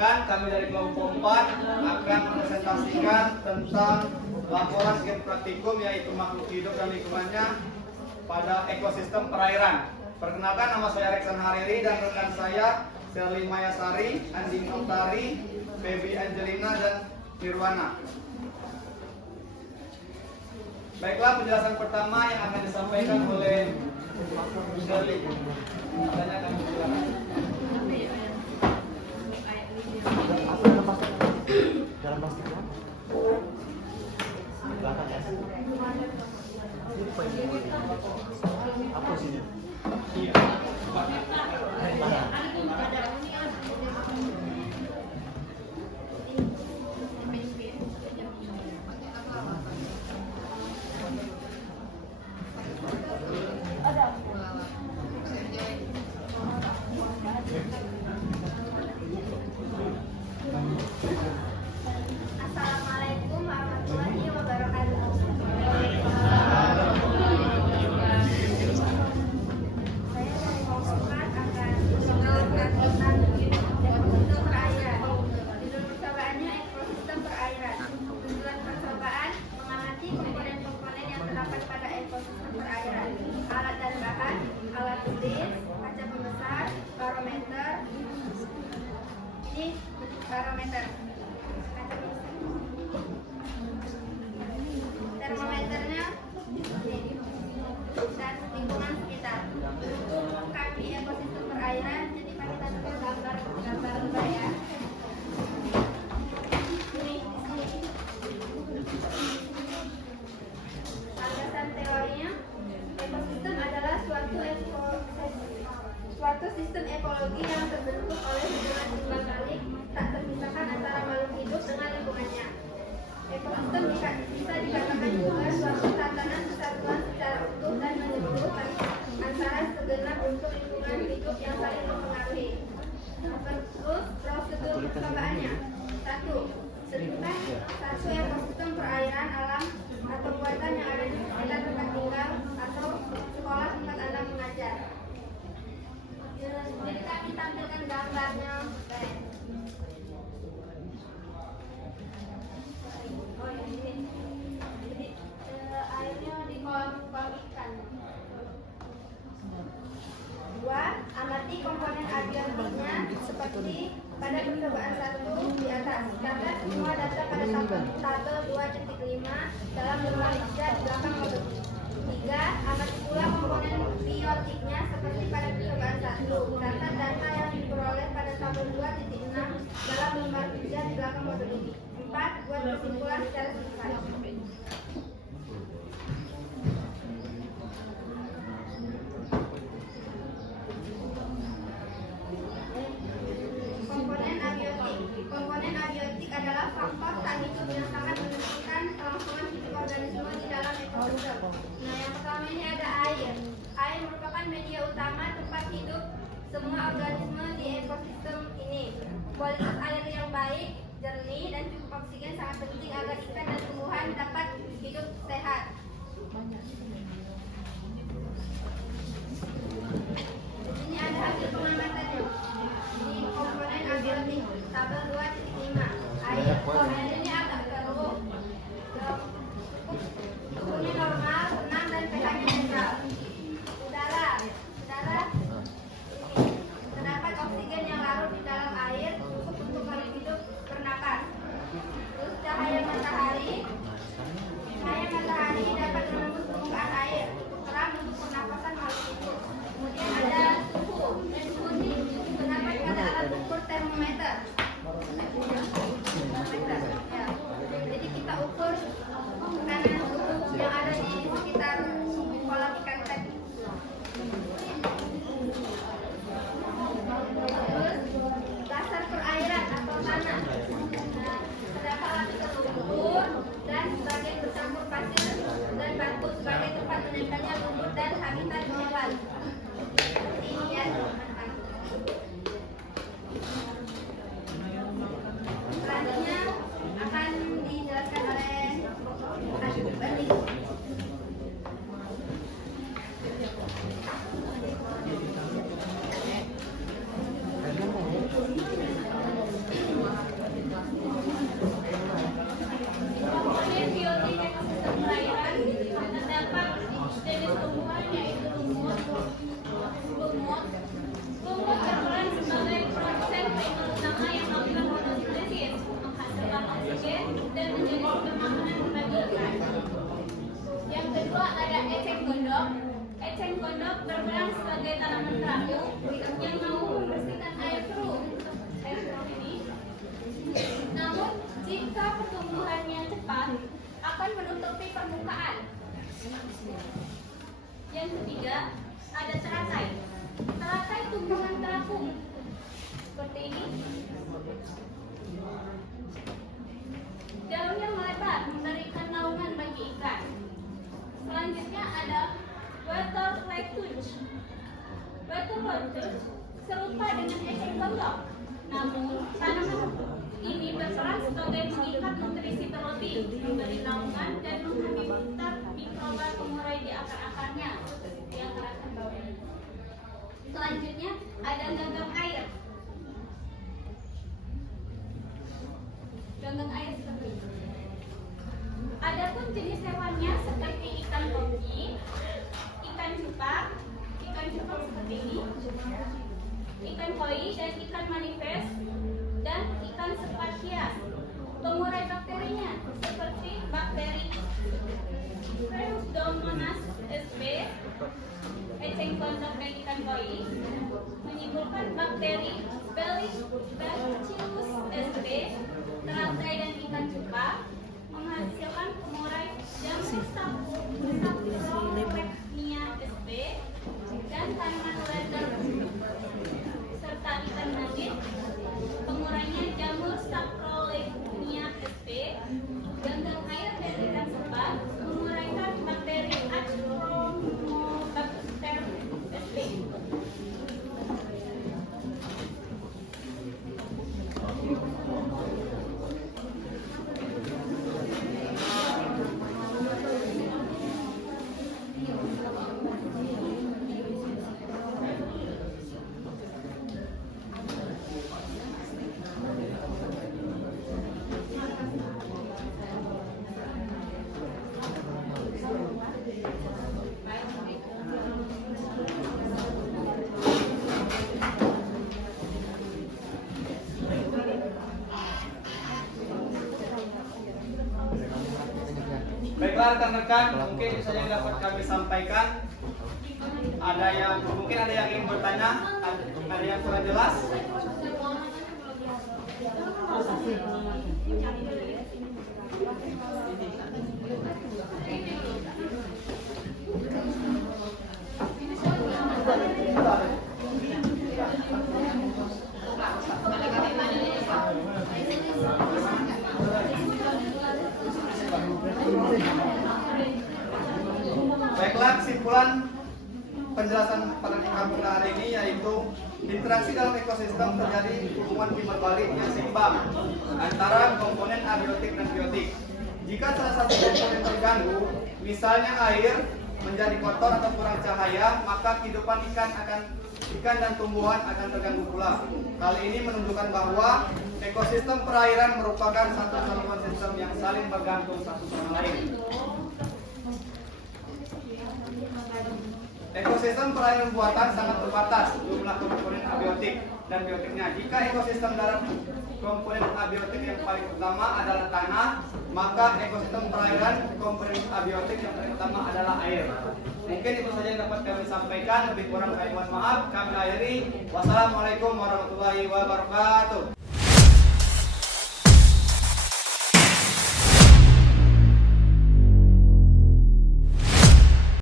Perkenalkan, kami dari kelompok 4 akan mempresentasikan tentang laporan singkat praktikum yaitu makhluk hidup dan lingkungannya pada ekosistem perairan. Perkenalkan, nama saya Reksan Hariri dan rekan saya Sherly Mayasari, Andi Notari, Baby Angelina dan Nirwana. Baiklah, penjelasan pertama yang akan disampaikan oleh Sherly. Katanya akan dijelaskan. Dalam plastik belakang ya. Apa sih? Iya. Assalamualaikum warahmatullahi wabarakatuh. Saya dari kelompok 4 akan mengenalkan tentang ekosistem perairan. Judul percobaannya ekosistem perairan. Tujuan percobaan mengamati komponen-komponen yang terdapat pada ekosistem perairan. Alat dan bahan, alat tulis, kaca pembesar, barometer. Ini barometer. Termometernya dan lingkungan sekitar. Untuk kami ekosistem perairan, jadi pada satu gambar ya. Landasan teorinya, ekosistem adalah suatu sistem ekologi yang terbentuk oleh hubungan imbang balik tak terpisahkan antara makhluk hidup dengan lingkungannya. Ekosistem bisa dikatakan juga suatu tatanan kesatuan secara utuh dan menyeluruh antara segenap unsur lingkungan hidup yang saling mempengaruhi. Terus prosedur percobaannya. 1. Tentukan satu ekosistem perairan alam atau buatan yang ada di sekitar tempat tinggal atau sekolah tempat Anda mengajar. Jadi kami tampilkan gambarnya. Oh ya, ini. Jadi airnya di kolam ikan. 2. Amati komponen abiotiknya seperti pada percobaan 1 di atas. Catat semua data pada tabel 2.5 dalam lembar kerja di belakang modul. 3. Amati pula komponen biotiknya seperti pada percobaan 1. Catat data yang diperoleh pada tabel 2.6 dalam lembar kerja di belakang modul ini. 4. Buat kesimpulan secara singkat. Komponen abiotik adalah faktor tak hidup yang sangat menentukan kelangsungan hidup organisme di dalam ekosistem. Nah, yang pertama ini ada air. Air merupakan media utama tempat hidup semua organisme di ekosistem ini. Kualitas air yang baik, jernih, dan cukup oksigen sangat penting agar ikan dan tumbuhan dapat hidup sehat. Ini ada hasil pengamatannya. Ini komponen abiotik tabel 2.5. Air ini agak keruh. Suhunya normal, tenang, dan pH-nya netral. Udara. Terdapat oksigen yang larut di dalam air cukup untuk makhluk hidup bernapas. Terus cahaya matahari. Cahaya matahari dapat menembus permukaan air, cukup terang untuk pernapasan makhluk hidup. Kemudian ada suhu. Suhu ini terdapat pada alat ukur termometer. Ya. Jadi kita ukur tekanan suhu yang ada di sekitar kolam ikan tadi. Terus dasar perairan atau tanah. Nah, terdapat lapisan lumpur dan sebagian bercampur pasir dan batu sebagai tempat menempelnya lumpur dan habitat hewan. Ini ya. menutupi permukaan. Yang ketiga, ada teratai. Teratai tumbuhan terapung seperti ini. Daunnya melebar, memberikan naungan bagi ikan. Selanjutnya ada water lettuce. Water lettuce serupa dengan eceng gondok, namun tanaman ini berperan sebagai pengikat nutrisi terlebih, memberi naungan dan menghabitat mikroba pengurai di akar-akarnya seperti yang akan bawah. Selanjutnya ada ganggang air. Ganggang air seperti ini. Adapun jenis hewannya seperti ikan koki, ikan cupang seperti ini, ikan koi dan ikan manifest, dan ikan spasias. Pengurai bakterinya seperti bakteri Pseudomonas sp, eceng gondok dan ikan koi, menimbulkan bakteri Bacillus sp, teratai dan ikan cupang, menghasilkan pengurai jamur Saprolegnia sp, dan tanaman leather serta ikan nugget. Pengurainya jamur Saprolegnia sp, ganggang air dan ikan sepat menguraikan bakteri Achromobacter sp. Baiklah rekan-rekan, mungkin itu saja yang dapat kami sampaikan. Mungkin ada yang ingin bertanya, ada yang kurang jelas. Baiklah, kesimpulan penjelasan pada kampung hari ini yaitu interaksi dalam ekosistem terjadi hubungan timbal balik yang seimbang antara komponen abiotik dan biotik. Jika salah satu komponen terganggu, misalnya air menjadi kotor atau kurang cahaya, maka kehidupan ikan dan tumbuhan akan terganggu pula. Hal ini menunjukkan bahwa ekosistem perairan merupakan satu satuan sistem yang saling bergantung satu sama lain. Ekosistem perairan buatan sangat terbatas jumlah komponen abiotik dan biotiknya. Jika ekosistem dalam komponen abiotik yang paling utama adalah tanah, maka ekosistem perairan komponen abiotik yang paling utama adalah air. Mungkin itu saja yang dapat kami sampaikan. Lebih kurang kami mohon maaf. Kami akhiri. Wassalamualaikum warahmatullahi wabarakatuh.